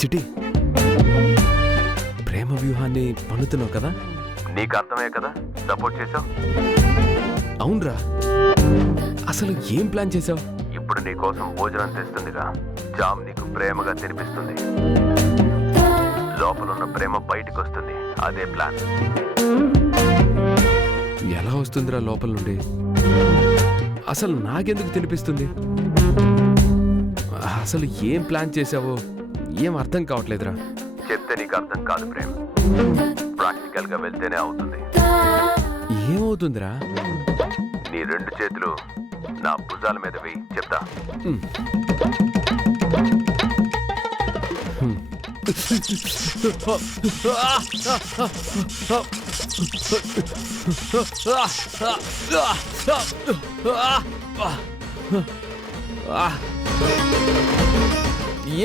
చిటి, ప్రేమ వ్యూహాన్ని పన్నుతున్నావు కదా? నీకు అర్థమే కదా సపోర్ట్ చేసావు. అవునరా, అసలు ఏం ప్లాన్ చేసావు? ఇప్పుడు నీ కోసం భోజనం తెస్తుందిగా, జామ్ నీకు ప్రేమగా తినిపిస్తుంది. లోపల ఉన్న ప్రేమ బయటికి వస్తుంది. అదే ప్లాన్. ఎలా వస్తుందిరా లోపల నుండి? అసలు నాకెందుకు తినిపిస్తుంది? అసలు ఏం ప్లాన్ చేసావో ఏం అర్థం కావట్లేదురా. చెప్తే నీకు అర్థం కాదు ప్రేమ్, ప్రాక్టికల్ గా వెళ్తేనే అవుతుంది. ఏమవుతుందిరా? నీ 2 చేతులు నా భుజాల మీద వేయి, చెప్తా.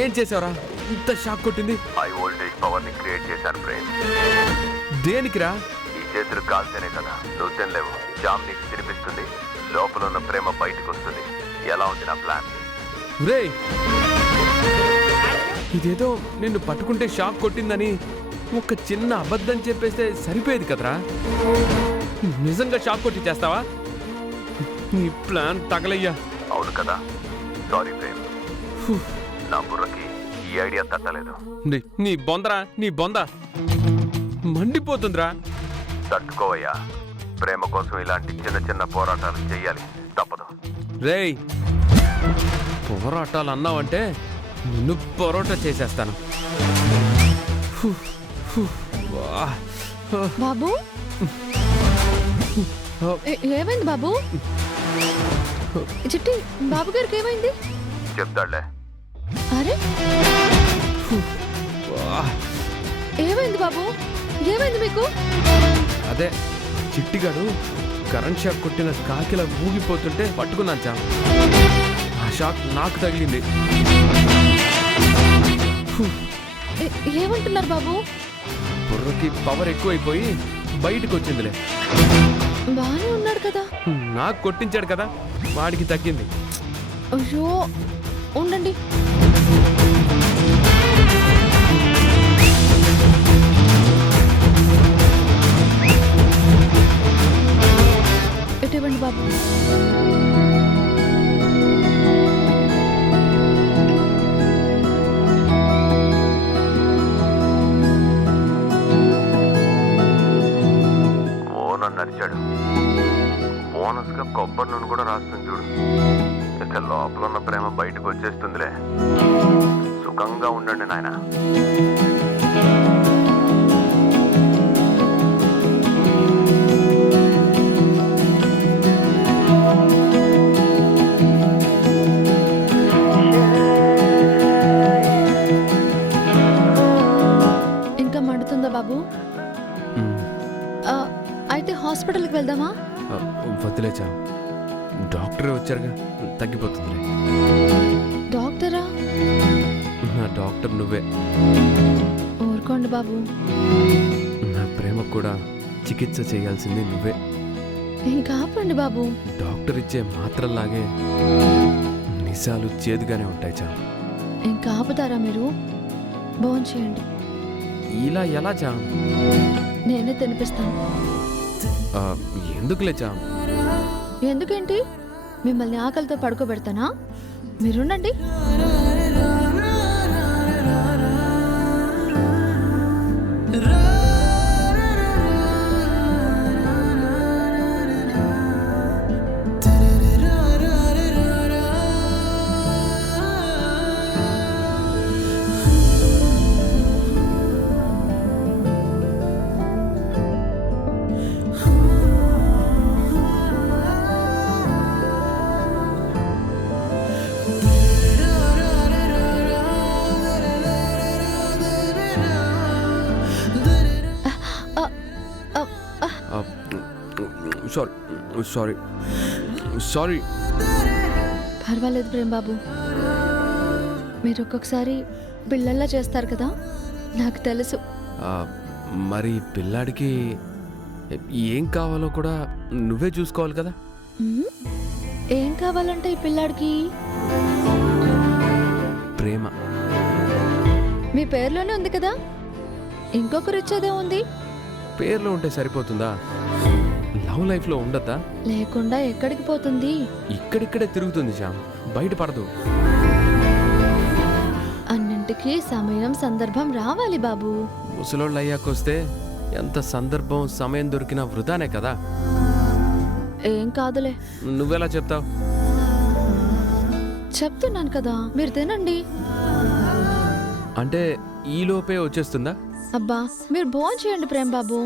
ఏం చేసావురా? ఇంత షాక్ కొట్టింది. హై వోల్టేజ్ పవర్ ని క్రియేట్ చేశాను ప్రేమ్. దేనికిరా? ఈ చేతులు కాల్తేనే కదా నువ్వు తినలేవు. జామ్ నీకు తినిపిస్తుంది, లోపల ఉన్న ప్రేమ బయటకు వస్తుంది. ఎలా ఉంది నా ప్లాన్? రేయ్, ఇదేదో నిన్ను పట్టుకుంటే షాక్ కొట్టిందని ఒక చిన్న అబద్ధం చెప్పేస్తే సరిపోయేది కదరా. నిజంగా షాక్ కొట్టి చేస్తావా? నీ ప్లాన్ తగలయ్యా. అవును కదా, సారీ ప్రేమ్. నా బుర్రకి ఈ ఐడియా తట్టలేదు. నీ బొందరా, నీ బొంద మండిపోతుందిరా. తట్టుకోవయ్యా, ప్రేమ కోసం ఇలాంటి చిన్న చిన్న పోరాటాలు చెయ్యాలి, తప్పదు. రేయ్, పోరాటాలు అన్నావంటే నిన్ను పొరోటా చేసేస్తాను. బాబు, ఏమైంది బాబు? చిట్టి, బాబు గారికి ఏమైంది? చెప్తాడులే. అరే, ఏమైంది బాబు? ఏమైంది మీకు? అదే చిట్టిగాడు కరెంట్ షాక్ కొట్టిన కాకిలా ఊగిపోతుంటే పట్టుకున్నాను చా. ఆ షాక్ నాకు తగిలింది. ఏమంటున్నారు బాబు? బుర్రకి పవర్ ఎక్కువైపోయి బయటకు వచ్చిందిలే. బానే ఉన్నాడు కదా? నాకు కొట్టించాడు కదా, వాడికి తగ్గింది. అయ్యో, ఉండండి. ఇటువంటి బాబు, నరిచాడు. బోనస్ గా కొబ్బరి నూనె కూడా రాస్తుంది చూడు. ఇక లోపల ఉన్న ప్రేమ బయటకు వచ్చేస్తుందిలే. సుఖంగా ఉండండి నాయన. ఇంకా మండుతుందా బాబు? అయితే హాస్పిటల్కి వెళ్దామా? వదిలేచా, డాక్టరే వచ్చారుగా, తగ్గిపోతుంది. డాక్టరా? నా డాక్టర్ నువ్వే. ఊరుకోండి బాబు. నా ప్రేమకు కూడా చికిత్స చేయాల్సింది నువ్వే. ఇంకా ఆపండి బాబు. డాక్టర్ ఇచ్చే మాత్రల్లాగే నిజాలు చేదుగానే ఉంటాయి చా. ఇంకా ఆపుతారా మీరు? భోంచేయండి. ఇలా ఎలా చా? నేనే తినిపిస్తాను. ఎందుకులే చా? ఎందుకేంటి? మిమ్మల్ని ఆకలితో పడుకోబెడతానా? మీరుండండి. Sorry sorry. పర్వాలేదు ప్రేమ్ బాబు, మీరు ఒక్కొక్కసారి పిల్లల్లా చేస్తారు కదా, నాకు తెలుసు. మరి పిల్లాడికి ఏం కావాలో కూడా నువ్వే చూసుకోవాలి కదా. ఏం కావాలంటే ఈ పిల్లాడికి? ప్రేమ. మీ పేరులోనే ఉంది కదా, ఇంకొకరు ఇచ్చేదే ఉంది. పేర్లో ఉంటే సరిపోతుందా? లవ్ లైఫ్లో ఉండద్దా? లేకుండా ఎక్కడికి పోతుంది? ఇక్కడిక్కడే తిరుగుతుంది శ్యామ్, బయటపడదు. అన్నింటికీ సమయం సందర్భం రావాలి బాబు. ముసలోళ్ళు అయ్యాకొస్తే ఎంత సందర్భం సమయం దొరికినా వృధానే కదా. ఏం కాదులే. నువ్వెలా చెప్తావు? చెప్తున్నాను కదా, మీరు తినండి. అంటే ఈలోపే వచ్చేస్తుందా? అబ్బా మీరు భోజనం చేయండి ప్రేమ్ బాబు.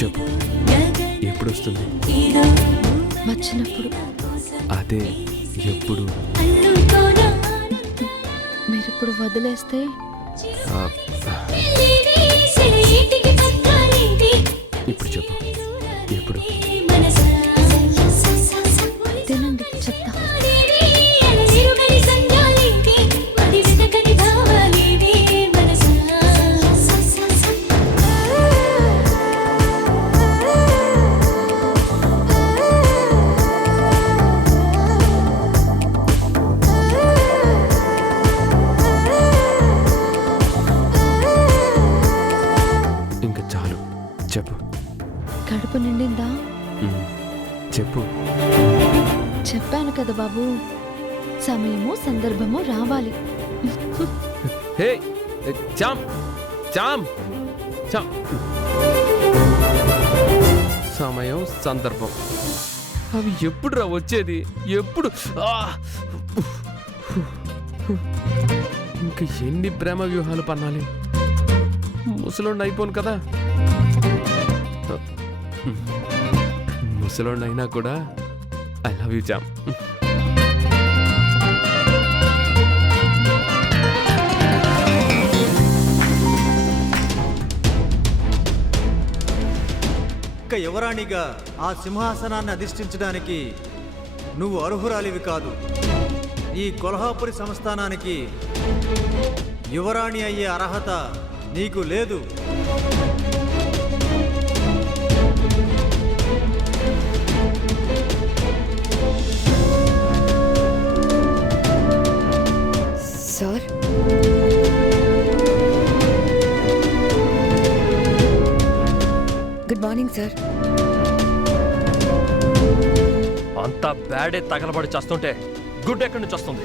చెప్పు, ఎప్పుడు వస్తుంది? వచ్చినప్పుడు. అదే ఎప్పుడు? మీరిప్పుడు వదిలేస్తే ఆ, ఇప్పుడు చెప్పు, ఎప్పుడు? తినండి చెప్తా. ఇంకా చాలు, చెప్పు. కడుపు నిండిందా? ఉమ్, చెప్పు. చెప్పాను కదా బాబు, సమయము సందర్భము రావాలి. హే చామ్ చామ్ చామ్. సమయం సందర్భం అవి ఎప్పుడురా వచ్చేది? ఎప్పుడు? ఆ! ఇంక ఎన్ని ప్రేమ వ్యూహాలు పన్నాలి? ముసలోడిని అయిపోను కదా. ముసలోడిని అయినా కూడా ఐ లవ్ యూ చామ్. ఇక యువరాణిగా ఆ సింహాసనాన్ని అధిష్ఠించడానికి నువ్వు అర్హురాలివి కాదు. ఈ కొల్హాపురి సంస్థానానికి యువరాణి అయ్యే అర్హత నీకు లేదు. Sir, good morning sir. అంతా బ్యాడే తగలబడి చేస్తుంటే గుడ్ ఎక్కడి నుంచి వస్తుంది?